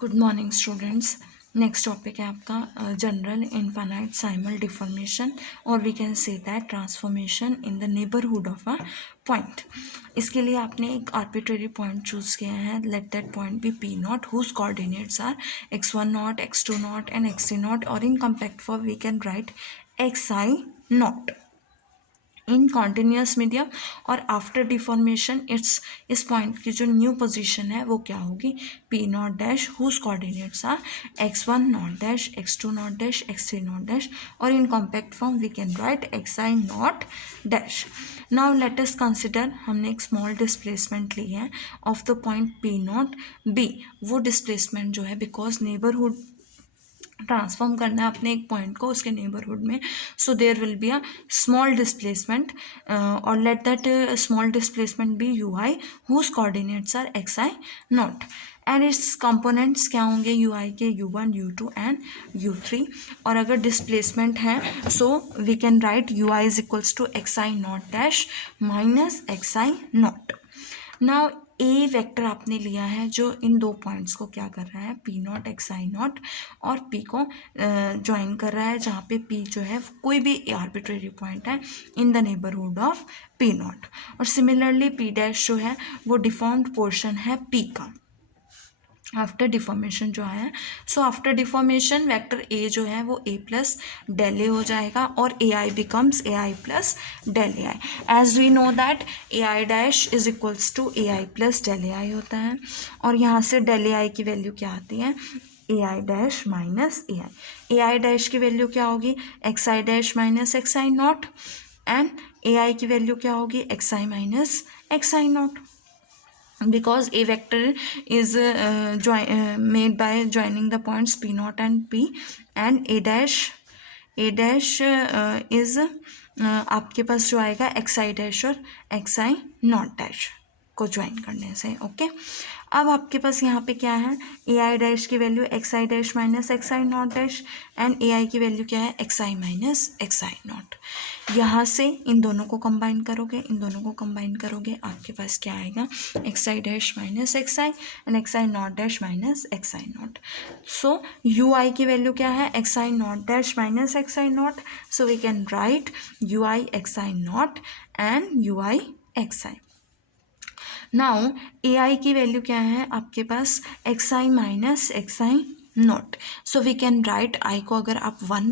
Good morning students. Next topic है आपका general infinitesimal deformation और we can say that transformation in the neighbourhood of a point. इसके लिए आपने एक आर्बिट्रेरी पॉइंट चूज किया है। Let that point be P naught whose coordinates are x1 naught x2 naught and x3 naught और in compact form we can write xi naught in continuous medium. और after deformation इस point की जो new position है वो क्या होगी, P naught dash whose coordinates are x1 naught dash x2 naught dash x3 naught dash और in compact form we can write xi naught dash. Now let us consider, हमने एक small displacement ली है of the point P naught B. वो displacement जो है because neighbourhood transform करना है अपने एक पॉइंट को उसके नेबरहुड में, so there will be a small displacement और let that small displacement be U I whose coordinates are X I naught and its components क्या होंगे यू आई के u1 u2 एंड u3। और अगर डिस्प्लेसमेंट है so we can write you i is equals to x I naught dash minus x I naught. Now a vector आपने लिया है जो इन दो पॉइंट्स को क्या कर रहा है, P not x I not और पी को ज्वाइन कर रहा है, जहाँ पे पी जो है कोई भी आर्बिट्रेरी पॉइंट है इन the neighbourhood of P not. और सिमिलरली पी डैश जो है वो डिफॉर्म्ड पोर्शन है पी का आफ्टर डिफॉर्मेशन जो है। So after deformation vector A जो है वो ए प्लस डेल ए हो जाएगा और A I becomes A I plus del A I. As we know that A I dash is equals to A I plus del A I होता है और यहाँ से डेल ए आई की वैल्यू क्या आती है, ए I dash minus A I. A I dash की वैल्यू क्या होगी, X I dash minus x I naught and A आई की वैल्यू क्या होगी, X I minus x I naught because a vector is made by joining the points p naught and p and a dash is आपके पास जो आएगा X I dash और x आई naught dash को join करने से। ओके अब आपके पास यहाँ पे क्या है, ए आई डैश की value X I dash minus x I naught dash and A आई की वैल्यू क्या है, एक्स आई माइनस एक्स आई नॉट। यहाँ से इन दोनों को कंबाइन करोगे आपके पास क्या आएगा, X I dash minus x I and X I naught dash minus x I naught. So U I की वैल्यू क्या है, X I naught dash minus x I naught, so we can write you I x I naught and you I x I. Now A आई की value क्या है आपके पास, X I minus x I naught, so we can write I को अगर आप 1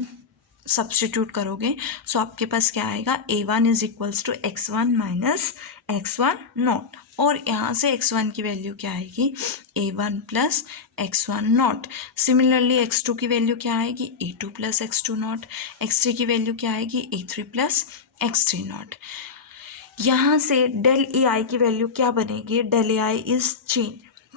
substitute करोगे सो आपके पास क्या आएगा, A one is equals to X one minus X one naught और यहाँ से एक्स वन की वैल्यू क्या आएगी, A one plus X one naught. Similarly X two की वैल्यू क्या आएगी, A two plus X two naught. X three की वैल्यू क्या आएगी, A three plus X three naught. यहाँ से डेल ए आई की वैल्यू क्या बनेगी, del A I is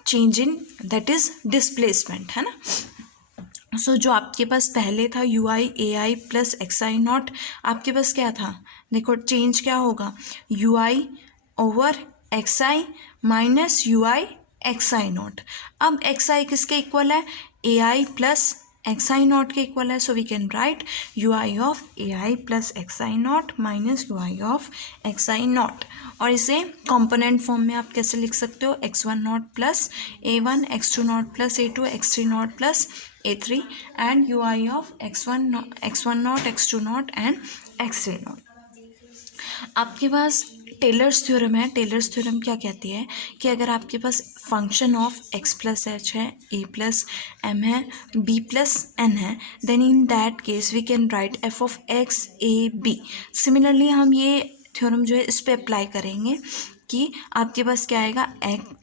change in that is displacement है ना। सो जो आपके पास पहले था u i A I plus x I naught, आपके पास क्या था, देखो चेंज क्या होगा, u i over x I minus u I x I naught. अब एक्स आई किसके इक्वल है, ए आई प्लस एक्स आई नॉट के इक्वल है, so we can write you i of a I plus x I naught minus u i of x I not. और इसे component form में आप कैसे लिख सकते हो, x one naught plus a one, x two naught plus a two, x three naught plus a three and you i of x one naught, x two naught and x three naught. आपके पास Taylor's theorem है। Taylor's theorem क्या कहती है कि अगर आपके पास function of x plus h है, ए प्लस एम है, बी प्लस एन है, then in that case we can right f of x a b. Similarly हम ये थ्योरम जो है इस पर अप्लाई करेंगे कि आपके पास क्या आएगा,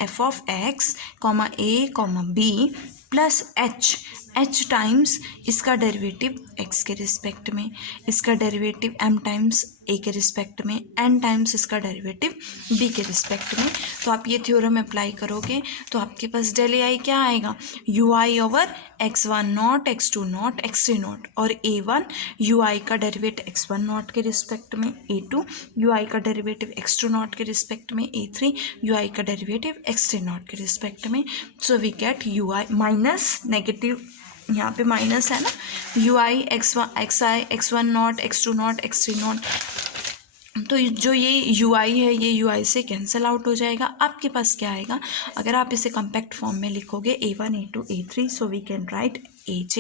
f of x comma a comma b plus h times इसका डेरिवेटिव एक्स के रिस्पेक्ट में, इसका डेरिवेटिव एम टाइम्स ए के रिस्पेक्ट में, एन टाइम्स इसका डेरिवेटिव बी के रिस्पेक्ट में। तो आप ये थ्योरम अप्लाई करोगे तो आपके पास डेल ए आई क्या आएगा, u i over x one naught, x two naught, x three naught और ए वन यू आई का डेरिवेटिव एक्स वन नॉट के रिस्पेक्ट में, ए टू यू आई का डेरिवेटिव एक्स टू नॉट के respect में, a three u i का derivative x three naught के respect में। So we get u i minus negative, यहाँ पे माइनस है ना, यू आई x one naught, x two naught, x three naught तो जो ये यू आई है ये यू आई से कैंसिल आउट हो जाएगा। आपके पास क्या आएगा, अगर आप इसे कम्पैक्ट फॉर्म में लिखोगे A1 A2 A3, so we can write AJ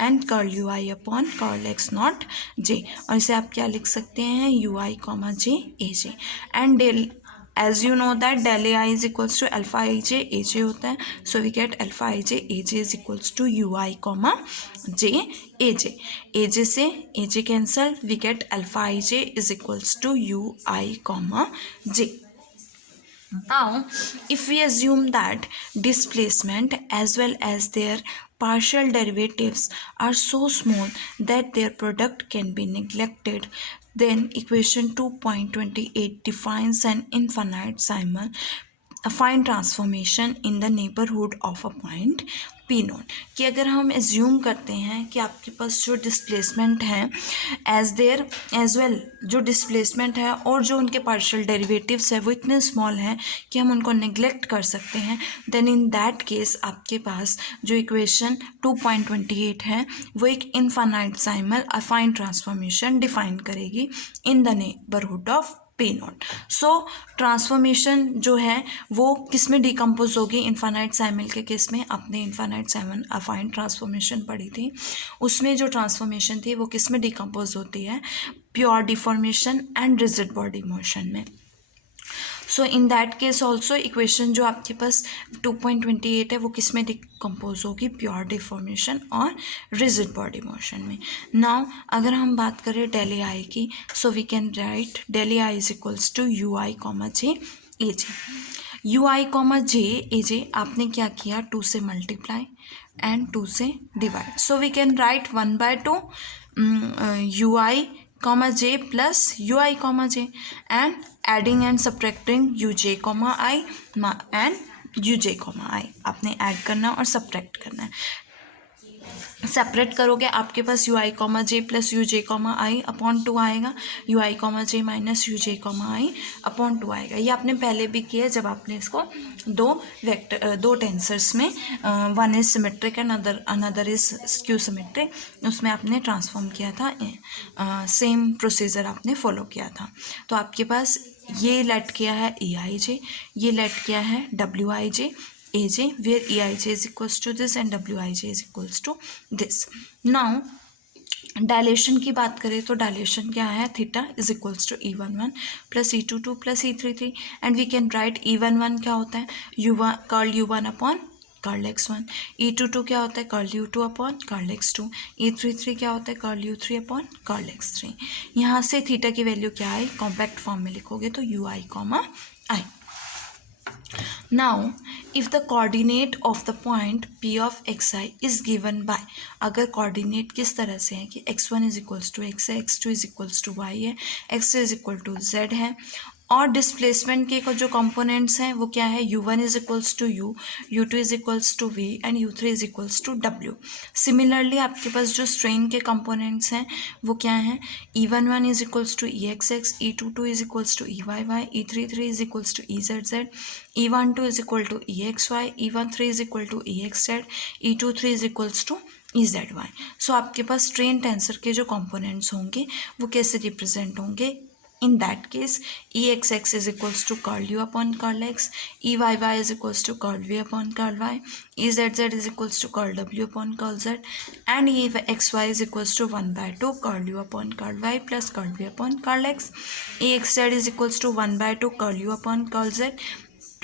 and curl u i upon curl x naught j, और इसे आप क्या लिख सकते हैं, u i comma j AJ and del, as you know that del ai is equals to alpha ij aj होता है, so we get alpha ij aj is equals to ui comma j aj, aj से aj cancel, we get alpha ij is equals to ui comma j. Now if we assume that displacement as well as their partial derivatives are so small that their product can be neglected, then equation 2.28 defines an infinite simul affine transformation in the neighborhood of a point P note, कि अगर हम assume करते हैं कि आपके पास जो displacement है एज वेल जो डिस्प्लेसमेंट है और जो उनके पार्शियल डेरिवेटिव्स है वो इतने स्मॉल हैं कि हम उनको नेग्लेक्ट कर सकते हैं, देन इन दैट केस आपके पास जो इक्वेशन 2.28 है वो एक इनफाइनाइट साइमल अफाइन ट्रांसफॉर्मेशन डिफाइन करेगी इन the neighbourhood of P note. So transformation जो है वो किस में डिकम्पोज होगी, इनफाइनाइट साइमल के केस में आपने इनफाइनाइट साइमल अफाइन ट्रांसफॉर्मेशन पढ़ी थी, उसमें जो ट्रांसफॉर्मेशन थी वो किस में डिकम्पोज होती है, pure deformation and rigid body motion में। So in that case also equation जो आपके पास 2.28 है वो किस में डिकम्पोज होगी, प्योर डिफॉर्मेशन और रिजिड बॉडी मोशन में। नाउ अगर हम बात करें डेल ए आई की, so we can write del A I is equals to u i comma j a j, u i comma j a j आपने क्या किया, 2 से मल्टीप्लाई एंड 2 से divide, so we can write 1/2 u i comma j plus ui comma j and adding and subtracting uj comma I and uj comma I आपने add करना और subtract करना है। सेपरेट करोगे आपके पास u i comma j plus u j comma i upon 2 आएगा, u i comma j minus u j comma i upon 2 आएगा। ये आपने पहले भी किया जब आपने इसको दो टेंसर्स में one is symmetric and another is skew symmetric, उसमें आपने ट्रांसफॉर्म किया था, सेम प्रोसीजर आपने फॉलो किया था। तो आपके पास ये लेट किया है ई आई जे, ये लेट किया है W I J AJ where EIJ is equals to this and WIJ is equals to this. Now dilation की बात करें तो डायलेशन क्या है, theta is equals to E11 plus E22 plus E33 and we can write E11 क्या होता है, U1 curl U1 upon curl X1, E22 क्या होता है, curl U2 upon curl X2, E33 क्या होता है, curl U3 upon curl X3। यहाँ से थीटा की वैल्यू क्या है, कॉम्पैक्ट फॉर्म में लिखोगे तो UI comma I। Now, if the coordinate of the point P of xi is given by, अगर coordinate किस तरह से है कि x1 is equals to x है, x2 is equals to y है, x3 is equal to z है, और डिस्प्लेसमेंट के जो कंपोनेंट्स हैं वो क्या है, u1 is equals to u, u2 is equals to v and u3 is equals to w। Similarly आपके पास जो स्ट्रेन के कंपोनेंट्स हैं वो क्या हैं, e11 is equals to exx, e22 is equals to eyy, e33 is equals to ezz, e12 is equal to exy, e13 is equal to exz, e23 is equals to EZY। So आपके पास strain tensor के जो components होंगे वो कैसे represent होंगे, in that case exx is equals to curl u upon curl x, eyy is equals to curl v upon curl y, ezz is equals to curl w upon curl z and exy is equals to 1/2 curl u upon curl y plus curl v upon curl x, exz is equals to 1/2 curl u upon curl z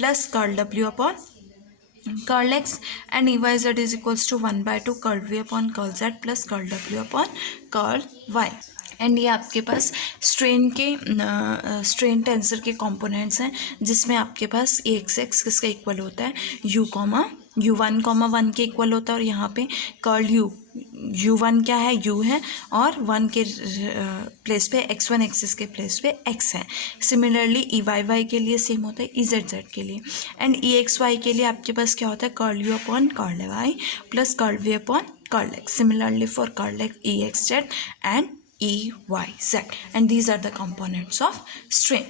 plus curl w upon curl x and eyz is equals to 1/2 curl v upon curl z plus curl w upon curl y। And ये आपके पास strain tensor के components हैं जिसमें आपके पास x किसका equal होता है, u1 के इक्वल होता है, और यहाँ पे कर्ल u1 क्या है, u है, और 1 के प्लेस पे x1 एक्सिस के प्लेस पे x है। सिमिलरली eyy के लिए सेम होता है ezz के लिए, एंड exy के लिए आपके पास क्या होता है, curl u upon curl y plus curl v upon curl x। Similarly for curl exz and EYZ, and these are the components of strain.